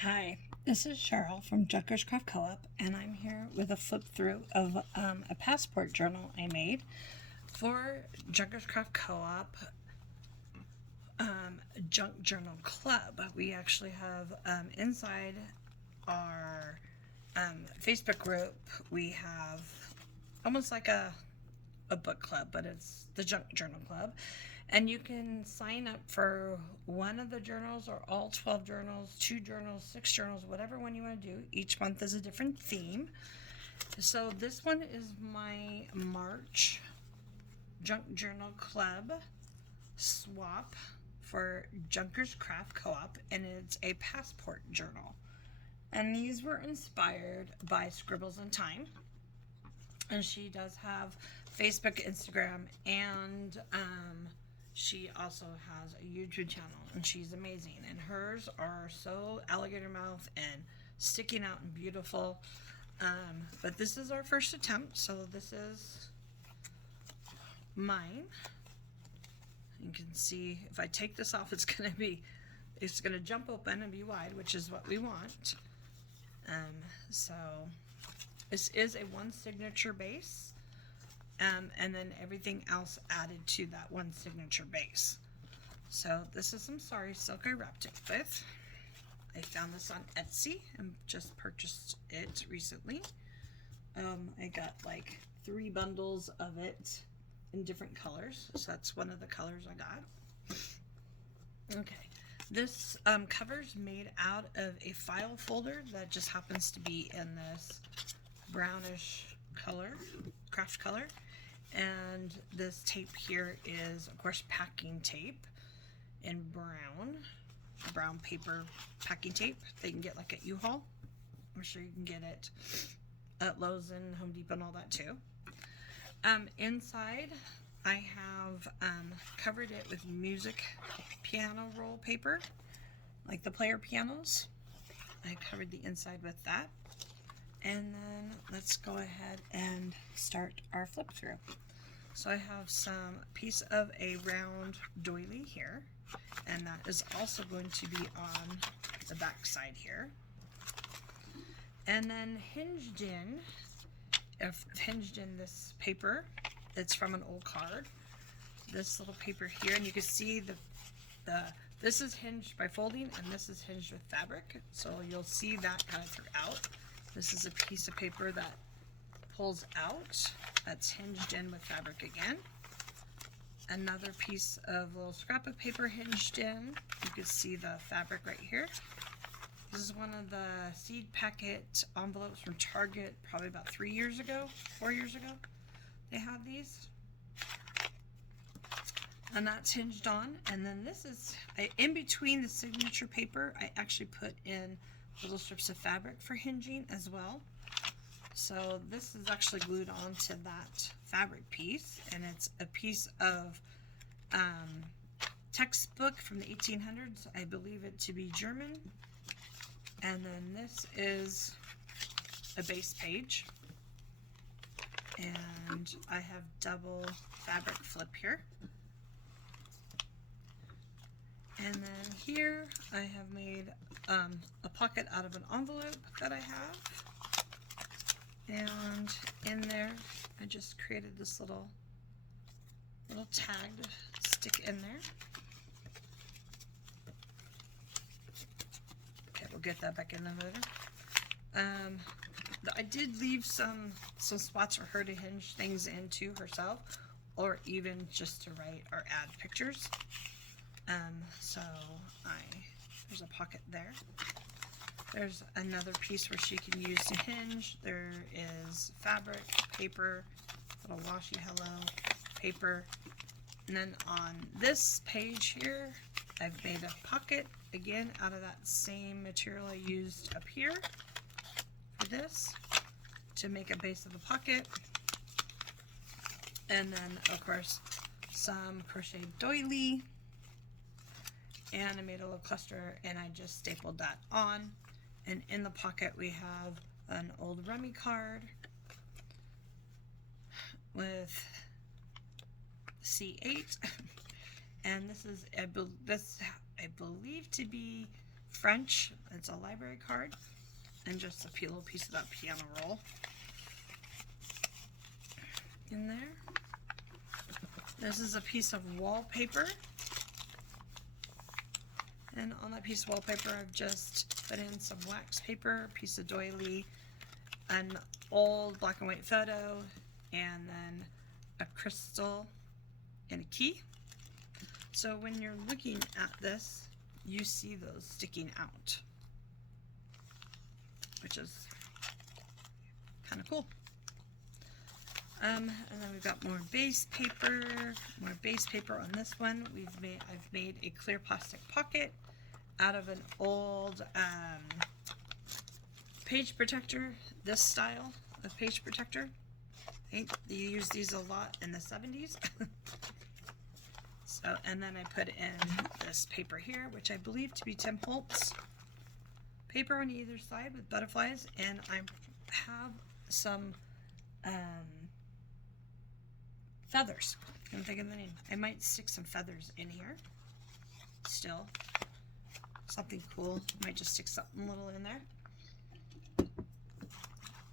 Hi, this is Cheryl from Junkers Craft Co-op, and I'm here with a flip through of a passport journal I made for Junkers Craft Co-op Junk Journal Club. We actually have inside our Facebook group, we have almost like a book club, but it's the Junk Journal Club. And you can sign up for one of the journals or all 12 journals, 2 journals, 6 journals, whatever one you want to do. Each month is a different theme. So this one is my March Junk Journal Club swap for Junkers Craft Co-op, and it's a passport journal. And these were inspired by Scribbles and Time. And she does have Facebook, Instagram, and she also has a YouTube channel, and she's amazing. And hers are so alligator mouth and sticking out and beautiful. But this is our first attempt, so this is mine. You can see if I take this off, it's gonna jump open and be wide, which is what we want. So this is a one signature base. And then everything else added to that one signature base. So this is some sari silk I wrapped it with. I found this on Etsy and just purchased it recently. I got like 3 bundles of it in different colors. So that's one of the colors I got. Okay. This cover's made out of a file folder that just happens to be in this brownish color, craft color. And this tape here is, of course, packing tape in brown paper packing tape that you can get like at U-Haul. I'm sure you can get it at Lowe's and Home Depot and all that too. Inside, I have covered it with music piano roll paper, like the player pianos. I covered the inside with that. And then let's go ahead and start our flip through. So I have some piece of a round doily here, and that is also going to be on the back side here. And then hinged in this paper, it's from an old card. This little paper here, and you can see this is hinged by folding, and this is hinged with fabric. So you'll see that kind of throughout. This is a piece of paper that pulls out, that's hinged in with fabric again. Another piece of little scrap of paper hinged in. You can see the fabric right here. This is one of the seed packet envelopes from Target, probably about 4 years ago. They have these. And that's hinged on. And then this is, in between the signature paper, I actually put in little strips of fabric for hinging as well. So this is actually glued onto that fabric piece, and it's a piece of textbook from the 1800s. I believe it to be German. And then this is a base page, and I have double fabric flip here. And then here I have made a pocket out of an envelope that I have. And in there, I just created this little tag to stick in there. Okay, we'll get that back in there later. I did leave some spots for her to hinge things into herself, or even just to write or add pictures. So there's a pocket there. There's another piece where she can use to hinge. There is fabric, paper, little washi hello, paper. And then on this page here, I've made a pocket, again, out of that same material I used up here for this, to make a base of the pocket. And then, of course, some crocheted doily. And I made a little cluster, and I just stapled that on. And in the pocket we have an old rummy card with C8, and this is I believe to be French. It's a library card. And just a little piece of that piano roll in there. This is a piece of wallpaper. And on that piece of wallpaper, I've just put in some wax paper, a piece of doily, an old black and white photo, and then a crystal and a key. So when you're looking at this, you see those sticking out, which is kind of cool. And then we've got more base paper on this one. I've made a clear plastic pocket out of an old page protector, this style of page protector. I think they used these a lot in the 70s. So, and then I put in this paper here, which I believe to be Tim Holtz paper on either side with butterflies, and I have some feathers. I'm thinking the name. I might stick some feathers in here. Still, something cool. Might just stick something little in there.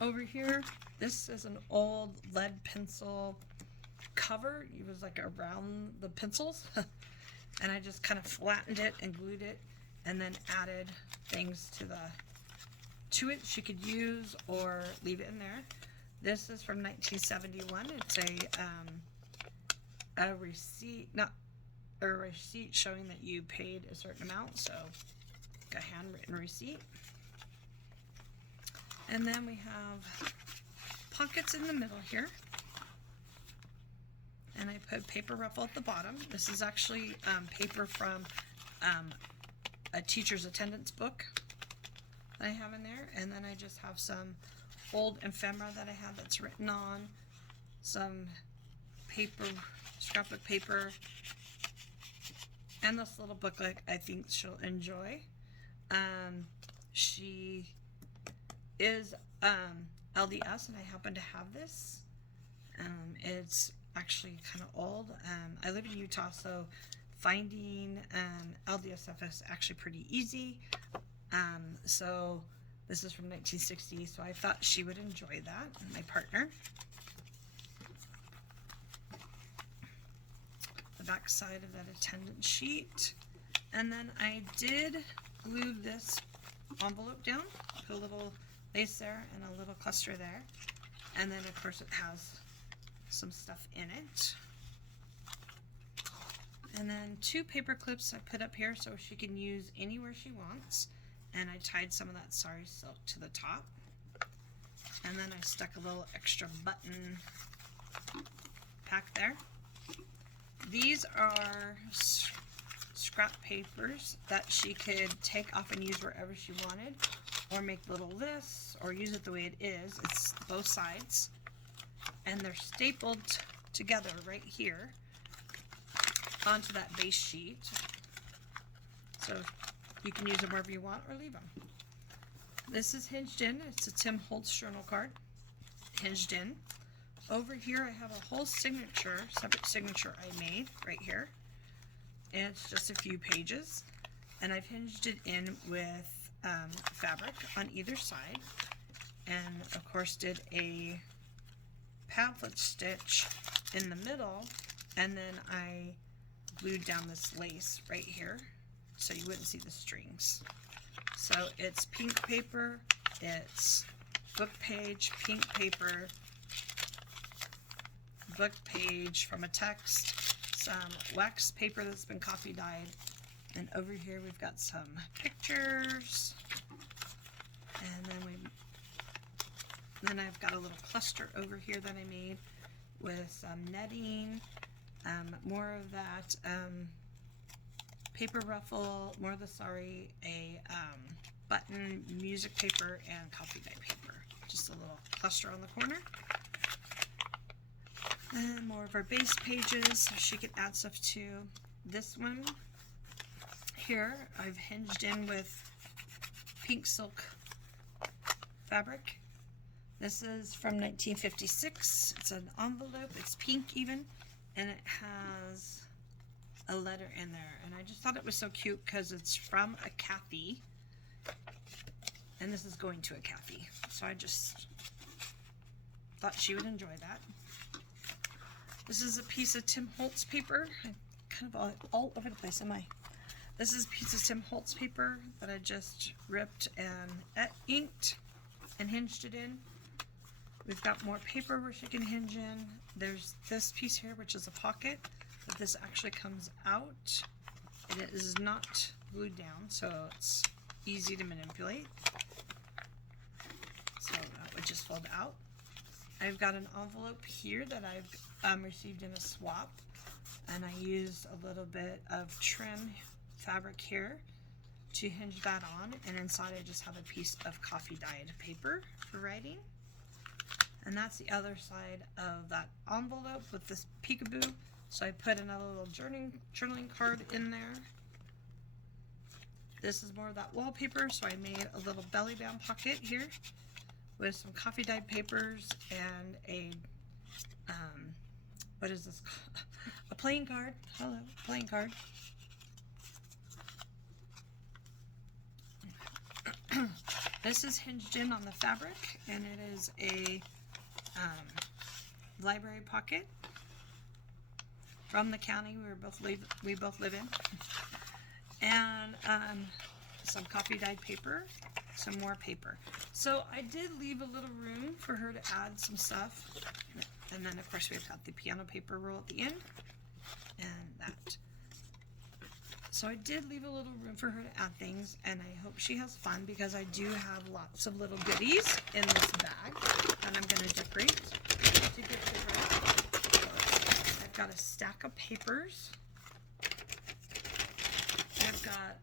Over here, this is an old lead pencil cover. It was like around the pencils, and I just kind of flattened it and glued it, and then added things to it she could use or leave it in there. This is from 1971. It's a receipt, not a receipt showing that you paid a certain amount, so a handwritten receipt. And then we have pockets in the middle here, and I put paper ruffle at the bottom. This is actually paper from a teacher's attendance book that I have in there, and then I just have some old ephemera that I have that's written on, some paper, scrapbook paper, and this little booklet I think she'll enjoy. She is LDS, and I happen to have this. It's actually kind of old. I live in Utah, so finding LDSF is actually pretty easy. So this is from 1960, so I thought she would enjoy that, my partner. The back side of that attendance sheet. And then I did glue this envelope down, put a little lace there and a little cluster there. And then of course it has some stuff in it. And then 2 paper clips I put up here so she can use anywhere she wants. And I tied some of that sari silk to the top. And then I stuck a little extra button pack there. These are scrap papers that she could take off and use wherever she wanted, or make little lists, or use it the way it is. It's both sides. And they're stapled together right here onto that base sheet. So you can use them wherever you want or leave them. This is hinged in. It's a Tim Holtz journal card, hinged in. Over here I have a whole signature, separate signature I made right here. And it's just a few pages. And I've hinged it in with fabric on either side. And of course did a pamphlet stitch in the middle. And then I glued down this lace right here so you wouldn't see the strings. So it's pink paper, it's book page, pink paper, book page from a text, some wax paper that's been coffee dyed, and over here we've got some pictures, and then I've got a little cluster over here that I made with some netting, more of that paper ruffle, more of the sari, a button, music paper, and coffee dye paper. Just a little cluster on the corner. And more of our base pages so she can add stuff to. This one here I've hinged in with pink silk fabric. This is from 1956. It's an envelope. It's pink even, and it has a letter in there. And I just thought it was so cute because it's from a Kathy And this is going to a Kathy. So I just thought she would enjoy that. This is a piece of Tim Holtz paper. I'm kind of all over the place, am I? This is a piece of Tim Holtz paper that I just ripped and inked and hinged it in. We've got more paper where she can hinge in. There's this piece here, which is a pocket, but this actually comes out. And it is not glued down, so it's easy to manipulate. So that would just fold out. I've got an envelope here that I've received in a swap, and I used a little bit of trim fabric here to hinge that on, and inside I just have a piece of coffee dyed paper for writing. And that's the other side of that envelope with this peekaboo. So I put another little journaling card in there. This is more of that wallpaper, so I made a little belly band pocket here with some coffee dyed papers and a, what is this called? A playing card. Hello, playing card. This is hinged in on the fabric, and it is a library pocket from the county we both live in, and some coffee dyed paper, some more paper. So I did leave a little room for her to add some stuff, and then of course we've got the piano paper roll at the end, and that. So I did leave a little room for her to add things, and I hope she has fun because I do have lots of little goodies in this bag that I'm going to decorate to give to her. I've got a stack of papers. I've got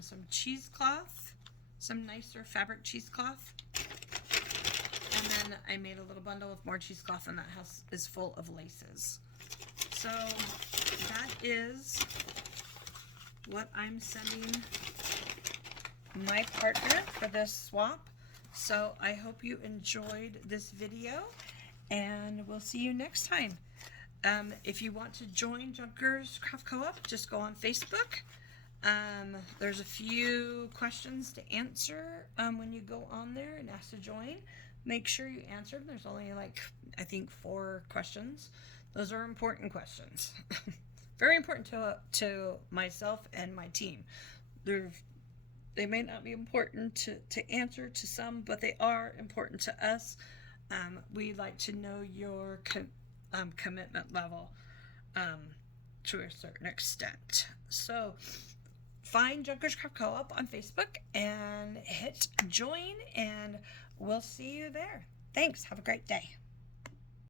some cheesecloth, some nicer fabric cheesecloth, and then I made a little bundle with more cheesecloth, and that is full of laces. So that is what I'm sending my partner for this swap. So I hope you enjoyed this video, and we'll see you next time. If you want to join Junkers Craft Co-op, just go on Facebook. There's a few questions to answer when you go on there and ask to join. Make sure you answer them. There's only like, I think, 4 questions. Those are important questions. Very important to myself and my team. They may not be important to answer to some, but they are important to us. We like to know your commitment level to a certain extent. So find Junkers Craft Co-op on Facebook and hit join, and we'll see you there. Thanks. Have a great day.